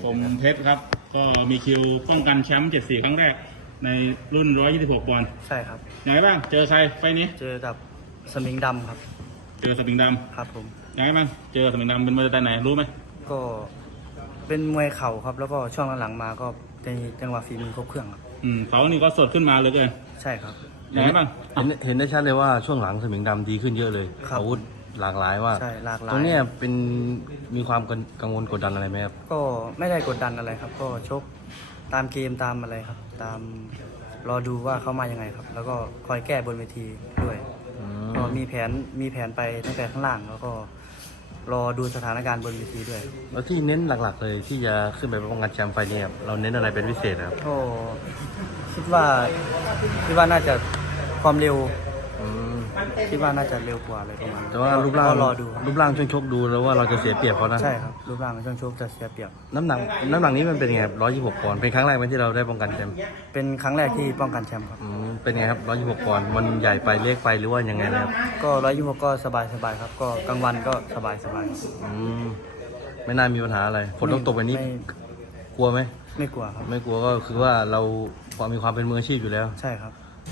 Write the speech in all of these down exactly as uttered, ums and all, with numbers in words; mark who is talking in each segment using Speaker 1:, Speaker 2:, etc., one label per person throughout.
Speaker 1: ผมเพชรครับก็มีคิวป้องกันแชมป์เจ็ดสี่ครั้งแรกในรุ่นหนึ่งร้อยยี่สิบหกปอนด์
Speaker 2: ใช่ครับ
Speaker 1: ยังไงบ้างเจอใครไฟนี้
Speaker 2: เจอกับสมิงดำครับ
Speaker 1: เจอสมิงดำ
Speaker 2: ครับผม
Speaker 1: ยังไงบ้างเจอสมิงดำเป็นมวยสไตล์ไหนรู้ไหม
Speaker 2: ก็เป็นมวยเข่าครับแล้วก็ช่วงหลังๆมาก็ในจังหวะฝีมือครบเครื่องครับ
Speaker 1: อืมเขานี่ก็สดขึ้นมาเลยเกิน
Speaker 2: ใช่ครับ
Speaker 1: ยังไงบ้าง
Speaker 3: เห็นเห็นได้ชัดเลยว่าช่วงหลังสมิงดำดีขึ้นเยอะเลยอาวุธหลากหลายว่า
Speaker 2: ใช่หลากหลาย
Speaker 3: ตรงนี้เป็นมีความกังวลกดดันอะไรไหมครับ
Speaker 2: ก็ไม่ได้กดดันอะไรครับก็ชกตามเกมตามอะไรครับตามรอดูว่าเขามายังไงครับแล้วก็คอยแก้บนเวทีด้วยก็มีแผนมีแผนไปตั้งแต่ข้างล่างแล้วก็รอดูสถานการณ์บนเวทีด้วย
Speaker 3: แล้วที่เน้นหลักๆเลยที่จะขึ้นไปป้องกันแชมป์ไฟนี้ครับเราเน้นอะไรเป็นพิเศษครับ
Speaker 2: ก็คิดว่าคิดว่าน่าจะความเร็วคิดว่าน่าจะเร็วกว่าอะไรประมาณ
Speaker 3: แต่ว่ารูปร่าง
Speaker 2: รอดู
Speaker 3: รูปร่างช่วงชกดูแล้วว่าเราจะเสียเปรียบเขานะ
Speaker 2: ใช่ครับรูปร่างช่วงชกจะเสียเปรียบ
Speaker 3: น้ำหนักน้ำหนักนี้มันเป็นไงครับร้อยยี่สิบหกปอนด์เป็นครั้งแรกไหมที่เราได้ป้องกันแชมป์
Speaker 2: เป็นครั้งแรกที่ป้องกันแชมป์ครับ
Speaker 3: เป็นไงครับร้อยยี่สิบหกปอนด์มันใหญ่ไปเล็กไปหรือว่ายังไงนะครับ
Speaker 2: ก็ร้อยยี่สิบหกก็สบายสบายครับก็กลางวันก็สบายสบาย
Speaker 3: อืมไม่น่ามีปัญหาอะไรฝนตกตกแบบนี้กลัวไหม
Speaker 2: ไม่กลัวครับ
Speaker 3: ไม่กลัวก็คือว่าเราความมีความเป็นมืออาชีพอยู่แล้ว
Speaker 2: ใช่ครับ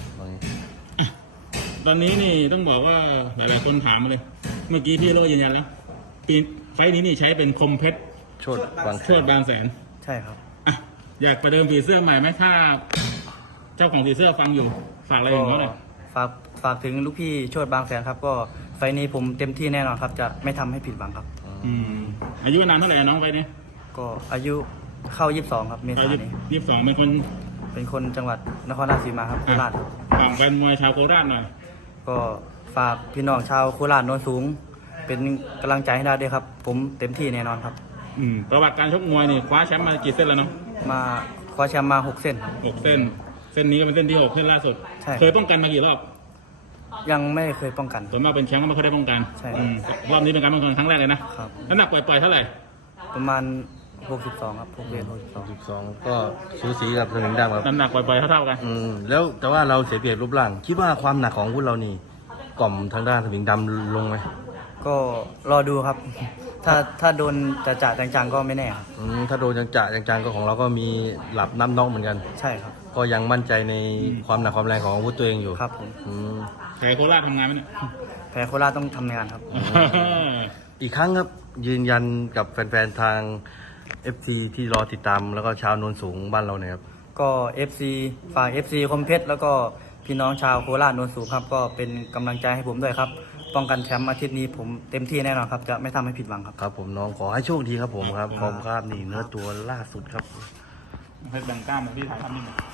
Speaker 1: ตอนนี้นี่ต้องบอกว่าหลายๆคนถามมาเลยเมื่อกี้พี่โรยืนยันแล้วปีไฟนี้นี่ใช้เป็นคมเพชร
Speaker 3: โชดบาง
Speaker 1: โชดบางแสน
Speaker 2: ใช่ครับ
Speaker 1: อ่ะอยากประเดิมสีเสื้อใหม่ไหมถ้าเจ้าของสีเสื้อฟังอยู่ฝากอะไรถึงเขาหน่อย
Speaker 2: ฝากฝากถึงลูกพี่โชดบางแสนครับก็ไฟนี้ผมเต็มที่แน่นอนครับจะไม่ทำให้ผิดหวังครับ
Speaker 1: อืมอายุนานเท่าไหร่น้องไฟนี้
Speaker 2: ก็อายุเข้ายี่สิบสองครับเมษายนนี้
Speaker 1: ยี่สิบสองเป็นคน
Speaker 2: เป็นคนจังหวัดนครราชสีมาครับโคราช
Speaker 1: ฝั่งกันมวยชาวโคราชหน่อย
Speaker 2: ก็ฝากพี่น้องชาวโคราชโน้นสูงเป็นกำลังใจให้ได้ด้วยครับผมเต็มที่แน่นอนครับ
Speaker 1: อืมประวัติการชกมวยนี่คว้าแชมป์มากี่เส้นแล้วน้อง
Speaker 2: มาคว้าแชมป์มาหกเส้น
Speaker 1: หกเส้นเส้นนี้ก็เป็นเส้นที่หกเส้นล่าสุดเคยป้องกันมากี่รอบ
Speaker 2: ยังไม่เคยป้องกัน
Speaker 1: ส่วนมากเป็นแชมป์ก็ไม่ค่อยได้ป้องกัน
Speaker 2: ใช่
Speaker 1: รอบนี้เป็นการป้องกันครั้งแรกเลยนะครับน้ำหนักปล่อยๆเท่าไหร่
Speaker 2: ประมาณหกสิบสองครับหกเดือนหกสิบสอง
Speaker 3: สิบสองก็สูสีกับสมิงดำครับ
Speaker 1: น้ำหนักปล่อยๆเท่าๆกัน
Speaker 3: อืมแล้วแต่ว่าเราเสียเปรียบรูปร่างคิดว่าความหนักของพวกเรานี่กล่อมทางด้านสมิงดำลงไหม
Speaker 2: ก็รอดูครับถ้าถ้าโดนจะจ่าจังๆก็ไม่แน่ครับ
Speaker 3: อืมถ้าโดนจังจ่าจังๆก็ของเราก็มีหลับน้ำน้องเหมือนกัน
Speaker 2: ใช่ครับ
Speaker 3: ก็ยังมั่นใจในความหนักความแรงของอาวุธตัวเองอยู่
Speaker 2: ครับผม
Speaker 3: อืม
Speaker 1: แพ้โคราชทำงานไหมเนี่ย
Speaker 2: แพ้โคราชต้องทำงานครับ
Speaker 3: อีกครั้งครับยืนยันกับแฟนๆทาง เอฟ ซี ที่รอติดตามแล้วก็ชาวโนนสูงบ้านเราเนี่ยครับ
Speaker 2: ก็ เอฟ ซี ฝาก เอฟ ซี คมเพชรแล้วก็พี่น้องชาวโคราชโนนสูงครับก็เป็นกำลังใจให้ผมด้วยครับป้องกันแชมป์อาทิตย์นี้ผมเต็มที่แน่นอนครับจะไม่ทำให้ผิดหวังครับ
Speaker 3: ครับผมน้องขอให้โชคดีครับผมครับขอบคุณครับนี่เนื้อตัวล่าสุดครับ
Speaker 1: ให้แบ่งกล้ามมาพี่ถ่ายทำนี่